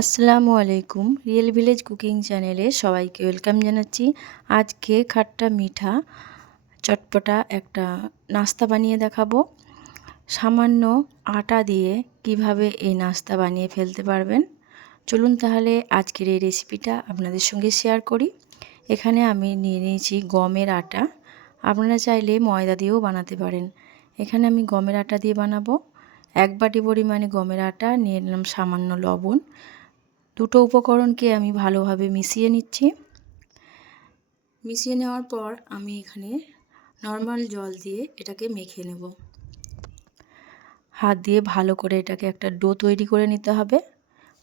আসসালামু আলাইকুম। Real village cooking চ্যানেলে সবাইকে ওয়েলকাম জানাচ্ছি। আজকে খাট্টা মিঠা চটপটা একটা নাস্তা বানিয়ে দেখাবো। সামান্য আটা দিয়ে কিভাবে এই নাস্তা বানিয়ে ফেলতে পারবেন, চলুন তাহলে আজকের এই রেসিপিটা আপনাদের সঙ্গে শেয়ার করি। এখানে আমি নিয়ে নিয়েছি গমের আটা। আপনারা চাইলে ময়দা দিয়েও বানাতে পারেন। এখানে আমি গমের আটা দিয়ে বানাবো। 1 বাটি পরিমাণে গমের আটা নিয়ে নিলাম, সামান্য লবণ। দুটো উপকরণকে আমি ভালোভাবে মিশিয়ে নিচ্ছি। মিশিয়ে নেওয়ার পর আমি এখানে নর্মাল জল দিয়ে এটাকে মেখে নেব। হাত দিয়ে ভালো করে এটাকে একটা ডো তৈরি করে নিতে হবে।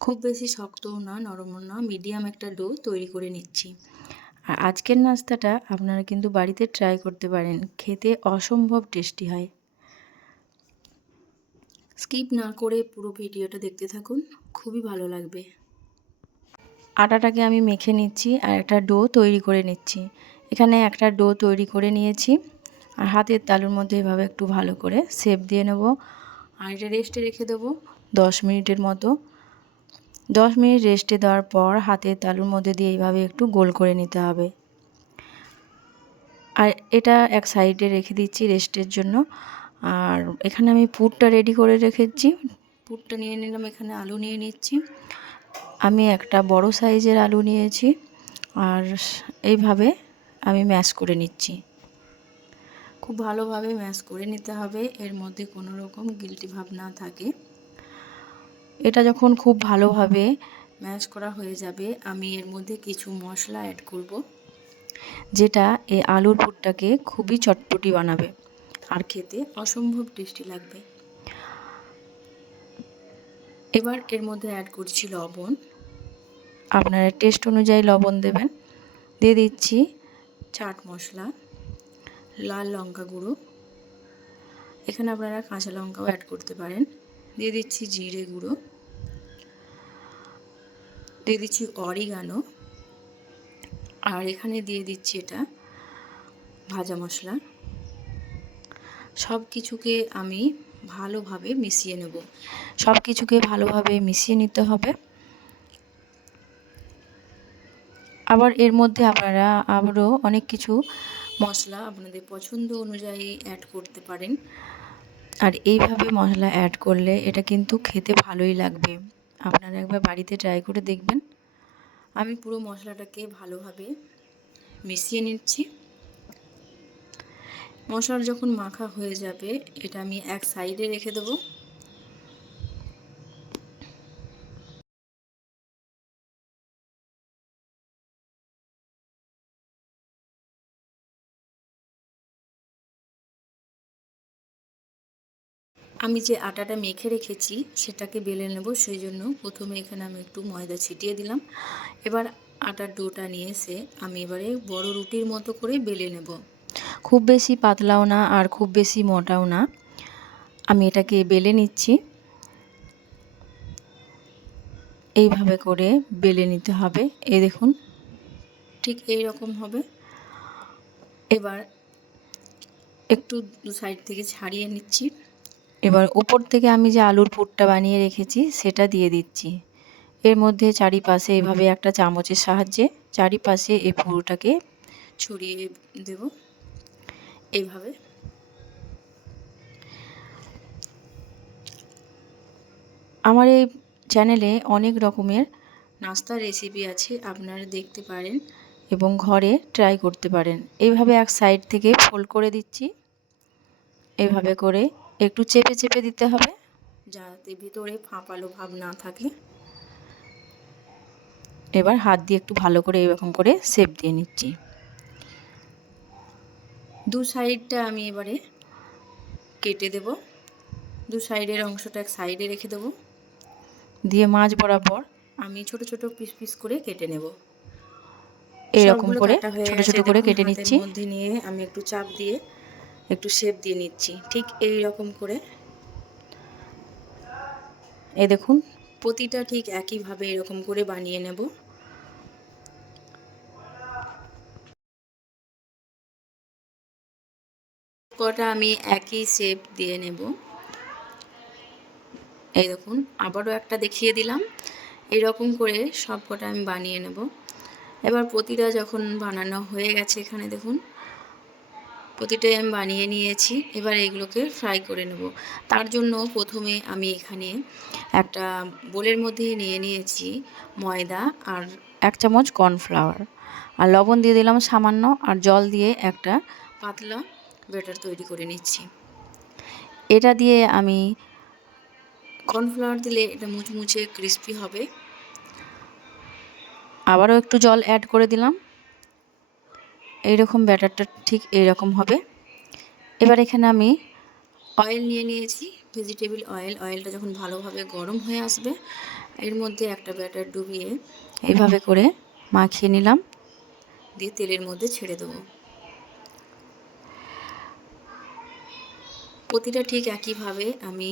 খুব বেশি শক্তও না, নরমও না, মিডিয়াম একটা ডো তৈরি করে নিচ্ছি। আর আজকের নাস্তাটা আপনারা কিন্তু বাড়িতে ট্রাই করতে পারেন, খেতে অসম্ভব টেস্টি হয়। স্কিপ না করে পুরো ভিডিওটা দেখতে থাকুন, খুবই ভালো লাগবে। আটাটাকে আমি মেখে নিচ্ছি আর একটা ডো তৈরি করে নিচ্ছি। এখানে একটা ডো তৈরি করে নিয়েছি আর হাতের তালুর মধ্যে এভাবে একটু ভালো করে শেপ দিয়ে নেব। আর এটা রেস্টে রেখে দেবো 10 মিনিটের মতো। 10 মিনিট রেস্টে দেওয়ার পর হাতের তালুর মধ্যে দিয়ে এইভাবে একটু গোল করে নিতে হবে। আর এটা এক সাইডে রেখে দিচ্ছি রেস্টের জন্য। আর এখানে আমি পুরটা রেডি করে রেখেছি। পুরটা নিয়ে নিলাম, এখানে আলু নিয়ে নিচ্ছি। আমি একটা বড় সাইজের আলু নিয়েছি আর এইভাবে আমি ম্যাশ করে নিচ্ছি। খুব ভালোভাবে ম্যাশ করে নিতে হবে, এর মধ্যে কোনো রকম গিল্টি ভাব না থাকে। এটা যখন খুব ভালোভাবে ম্যাশ করা হয়ে যাবে, আমি এর মধ্যে কিছু মশলা অ্যাড করব, যেটা এই আলুর পুরটাকে খুবই চটপটি বানাবে আর খেতে অসম্ভব টেস্টি লাগবে। এবার এর মধ্যে অ্যাড করছি লবণ। আপনারা টেস্ট অনুযায়ী লবণ দেবেন। দিয়ে দিচ্ছি চাট মশলা, লাল লঙ্কা গুঁড়ো, এখানে আপনারা কাঁচা লঙ্কাও অ্যাড করতে পারেন। দিয়ে দিচ্ছি জিরে গুঁড়ো, দিয়ে দিচ্ছি অরিগানো, আর এখানে দিয়ে দিচ্ছি এটা ভাজা মশলা। সব কিছুকে আমি ভালোভাবে মিশিয়ে নেব। সব কিছুকে ভালোভাবে মিশিয়ে নিতে হবে। আবার এর মধ্যে আপনারা আবারও অনেক কিছু মশলা আপনাদের পছন্দ অনুযায়ী অ্যাড করতে পারেন। আর এইভাবে মশলা অ্যাড করলে এটা কিন্তু খেতে ভালোই লাগবে। আপনারা একবার বাড়িতে ট্রাই করে দেখবেন। আমি পুরো মশলাটাকে ভালোভাবে মিশিয়ে নিচ্ছি। মশলা যখন মাখা হয়ে যাবে, এটা আমি এক সাইডে রেখে দেবো। আমি যে আটাটা মেখে রেখেছি সেটাকে বেলে নেব, সেই জন্য প্রথমে এখানে আমি একটু ময়দা ছিটিয়ে দিলাম। এবার আটার ডোটা নিয়ে এসে আমি এবারে বড় রুটির মতো করে বেলে নেব। খুব বেশি পাতলাও না আর খুব বেশি মোটাও না। আমি এটাকে বেলে নিচ্ছি। এইভাবে করে বেলে নিতে হবে। এই দেখুন, ঠিক এই রকম হবে। এবার একটু দু সাইড থেকে ছাড়িয়ে নিচ্ছি। এবার উপর থেকে আমি যে আলুর পুরটা বানিয়ে রেখেছি সেটা দিয়ে দিচ্ছি। এর মধ্যে চারিপাশে এভাবে একটা চামচের সাহায্যে চারিপাশে এই পুরোটাকে ছড়িয়ে দেব। এইভাবে আমার এই চ্যানেলে অনেক রকমের নাস্তার রেসিপি আছে, আপনারা দেখতে পারেন এবং ঘরে ট্রাই করতে পারেন। এইভাবে এক সাইড থেকে ফোল্ড করে দিচ্ছি। এইভাবে করে একটু চেপে চেপে দিতে হবে, যাতে ভিতরে ফাঁপালো ভাব না থাকে। এবার হাত দিয়ে একটু ভালো করে এরকম করে শেপ দিয়ে নিচ্ছি। দু সাইডটা আমি এবারে কেটে দেব। দু সাইডের অংশটা এক সাইডে রেখে দেব, দিয়ে মাঝ বরাবর আমি ছোট ছোট পিস পিস করে কেটে নেব। এরকম করে ছোট ছোট করে কেটে নিচ্ছি। মধ্যে নিয়ে আমি একটু চাপ দিয়ে একটু শেপ দিয়ে নিচ্ছি, ঠিক এই রকম করে। এই দেখুন, প্রতিটা ঠিক একইভাবে এরকম করে বানিয়ে নেব। কটা আমি একই শেপ দিয়ে নেব। এই দেখুন, আবারও একটা দেখিয়ে দিলাম। এরকম করে সব কটা আমি বানিয়ে নেব। এবার প্রতিটা যখন বানানো হয়ে গেছে, এখানে দেখুন প্রতিটাই আমি বানিয়ে নিয়েছি। এবার এগুলোকে ফ্রাই করে নেব। তার জন্য প্রথমে আমি এখানে একটা বোলের মধ্যে নিয়ে নিয়েছি ময়দা আর 1 চামচ কর্নফ্লাওয়ার, আর লবণ দিয়ে দিলাম সামান্য, আর জল দিয়ে একটা পাতলা ব্যাটার তৈরি করে নিচ্ছি। এটা দিয়ে আমি কর্নফ্লাওয়ার দিলে এটা মুচমুচে ক্রিস্পি হবে। আবারও একটু জল অ্যাড করে দিলাম। এইরকম ব্যাটারটা ঠিক এইরকম হবে। এবার এখানে আমি অয়েল নিয়ে নিয়েছি, ভেজিটেবল অয়েল। অয়েলটা যখন ভালোভাবে গরম হয়ে আসবে, এর মধ্যে একটা ব্যাটার ডুবিয়ে এইভাবে করে মাখিয়ে নিলাম, দিয়ে তেলের মধ্যে ছেড়ে দেবো। প্রতিটা ঠিক একইভাবে আমি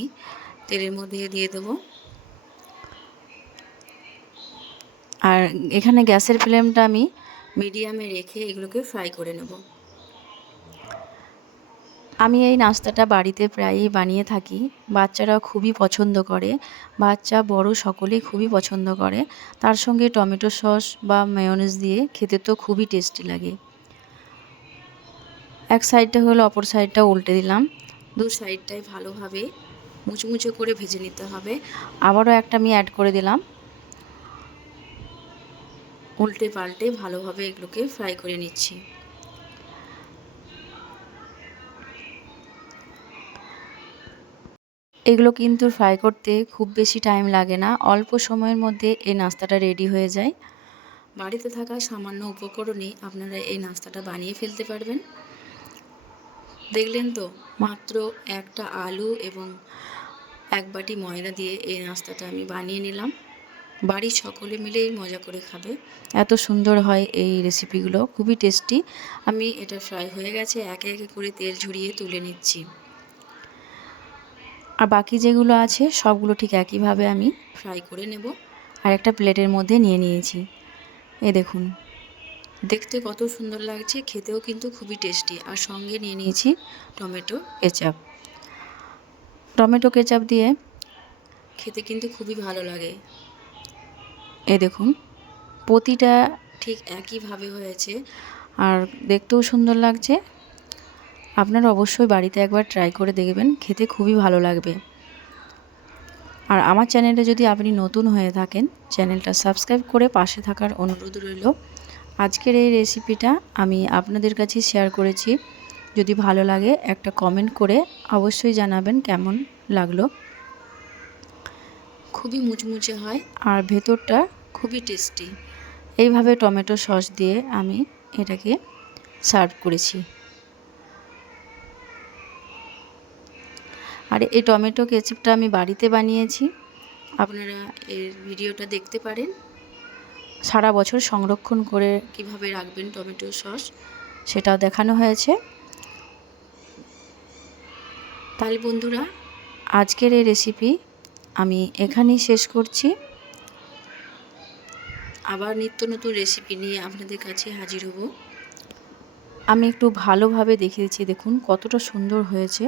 তেলের মধ্যে দিয়ে দেবো। আর এখানে গ্যাসের ফ্লেমটা আমি মিডিয়ামে রেখে এগুলোকে ফ্রাই করে নেব। আমি এই নাস্তাটা বাড়িতে প্রায়ই বানিয়ে থাকি। বাচ্চারা খুবই পছন্দ করে, বাচ্চা বড় সকলেই খুবই পছন্দ করে। তার সঙ্গে টমেটো সস বা মেয়োনিজ দিয়ে খেতে তো খুবই টেস্টি লাগে। এক সাইডটা হলো, অপর সাইডটা উল্টে দিলাম। দু সাইডটাই ভালোভাবে মুচমুচে করে ভেজে নিতে হবে। আবারও একটা আমি অ্যাড করে দিলাম। উল্টে পাল্টে ভালোভাবে এগুলোকে ফ্রাই করে নিচ্ছি। এগুলো কিন্তু ফ্রাই করতে খুব বেশি টাইম লাগে না, অল্প সময়ের মধ্যে এই নাস্তাটা রেডি হয়ে যায়। বাড়িতে থাকা সামান্য উপকরণে আপনারা এই নাস্তাটা বানিয়ে ফেলতে পারবেন। দেখলেন তো, মাত্র একটা আলু এবং 1 বাটি ময়দা দিয়ে এই নাস্তাটা আমি বানিয়ে নিলাম। বাড়ির সকলে মিলেই মজা করে খাবে, এত সুন্দর হয় এই রেসিপিগুলো, খুবই টেস্টি। আমি এটা ফ্রাই হয়ে গেছে, একে একে করে তেল ঝরিয়ে তুলে নিচ্ছি। আর বাকি যেগুলো আছে সবগুলো ঠিক একইভাবে আমি ফ্রাই করে নেব। আর একটা প্লেটের মধ্যে নিয়ে নিয়েছি। এই দেখুন, দেখতে কত সুন্দর লাগছে, খেতেও কিন্তু খুবই টেস্টি। আর সঙ্গে নিয়ে নিয়েছি টমেটো কেচাপ। টমেটো কেচাপ দিয়ে খেতে কিন্তু খুবই ভালো লাগে। এই দেখুন, প্রতিটা ঠিক একইভাবে হয়েছে আর দেখতেও সুন্দর লাগছে। আপনারা অবশ্যই বাড়িতে একবার ট্রাই করে দেখবেন, খেতে খুবই ভালো লাগবে। আর আমার চ্যানেলে যদি আপনি নতুন হয়ে থাকেন, চ্যানেলটা সাবস্ক্রাইব করে পাশে থাকার অনুরোধ রইল। আজকের এই রেসিপিটা আমি আপনাদের কাছে শেয়ার করেছি। যদি ভালো লাগে একটা কমেন্ট করে অবশ্যই জানাবেন কেমন লাগলো। খুবই মুচমুচে হয় আর ভেতরটা খুবই টেস্টি। এইভাবে টমেটো সস দিয়ে আমি এটাকে সার্ভ করেছি। আর এই টমেটো কেচাপটা আমি বাড়িতে বানিয়েছি, আপনারা এর ভিডিওটা দেখতে পারেন। সারা বছর সংরক্ষণ করে কিভাবে রাখবেন টমেটো সস, সেটাও দেখানো হয়েছে। তাহলে বন্ধুরা, আজকের এই রেসিপি আমি এখানেই শেষ করছি। আবার নিত্য নতুন রেসিপি নিয়ে আপনাদের কাছে হাজির হব। আমি একটু ভালোভাবে দেখিয়েছি, দেখুন কতটা সুন্দর হয়েছে।